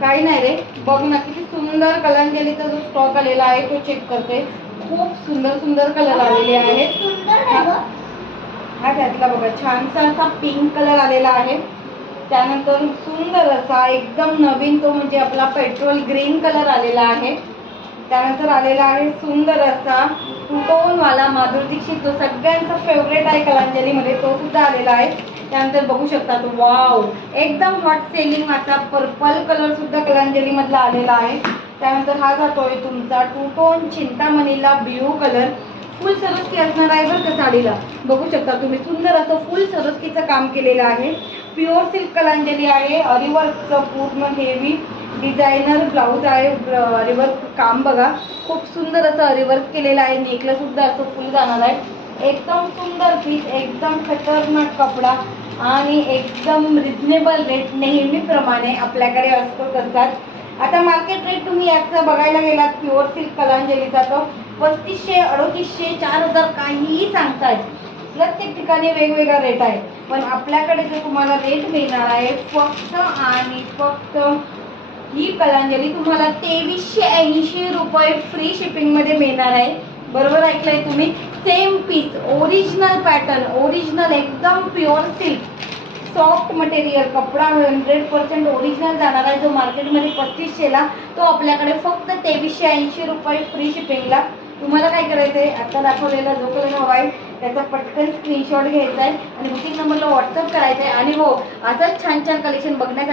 काही नाही रे, बघ ना किती सुंदर कलांजलीचा जो स्टॉक आलेला आहे तो चेक करते. खूप सुंदर सुंदर कलर आलेले आहेत. हा त्यातला बघा छानसा असा पिंक कलर आलेला आहे. त्यानंतर सुंदर असा एकदम नवीन तो म्हणजे आपला पेट्रोल ग्रीन कलर आलेला आहे. त्यानंतर आलेला आहे सुंदर असा टू टोन वाला माधुरी दीक्षित जो सगळ्यांचा फेवरेट आहे कलांजलीमध्ये, तो सुद्धा आलेला आहे. त्यानंतर बघू शकता तो वाव एकदम हॉट सेलिंग असा पर्पल कलर सुद्धा कलांजली मधला आलेला आहे. त्यानंतर हा जातोय तुमचा टू टोन चिंतामणीला ब्ल्यू कलर, फुल सरस्की असणार आहे बरं का साडीला. बघू शकता तुम्ही सुंदर असं फुल सरस्कीचं काम केलेलं आहे. प्युअर सिल्क कलांजली आहे. अरिवर्कचं पूर्ण हेवी डिझायनर ब्लाऊज आहे. अरिवर्क काम बघा खूप सुंदर असं अरिवर्क केलेलं आहे. नेकला सुद्धा असं फुल जाणार आहे. एकदम सुंदर पीस, एकदम खतरनाक कपडा आणि एकदम रिजनेबल रेट नेहमीप्रमाणे आपल्याकडे असतोच असतात. आता मार्केट रेट तुम्ही याचा बघायला गेलात प्युअर सिल्क कलांजलीचा तर 3500, 3800, 4000 काहीही सांगतायत. प्रत्येक ठिकाणी वेगवेगळा रेट आहे. पण आपल्याकडे जो तुम्हाला रेट मिळणार आहे फक्त आणि फक्त ही कलांजली तुम्हाला 2380 रुपये फ्री शिपिंगमध्ये मिळणार आहे. बरोबर ऐकलंय तुम्ही. Same piece, original pattern, original एकदम प्युअर सिल्क, सॉफ्ट मटेरियल, कपडा 100% ओरिजिनल जाणार आहे. जो मार्केटमध्ये 3500ला तो आपल्याकडे फक्त 2380 रुपये फ्री शिपिंगला. तुम्हाला काय करायचं आहे, आता दाखवलेला जो कलर हवा आहे त्याचा पटकन स्क्रीनशॉट घ्यायचा आहे आणि बुकिंग नंबरला व्हॉट्सअप करायचा आहे. आणि हो, असंच छान छान कलेक्शन बघण्यासाठी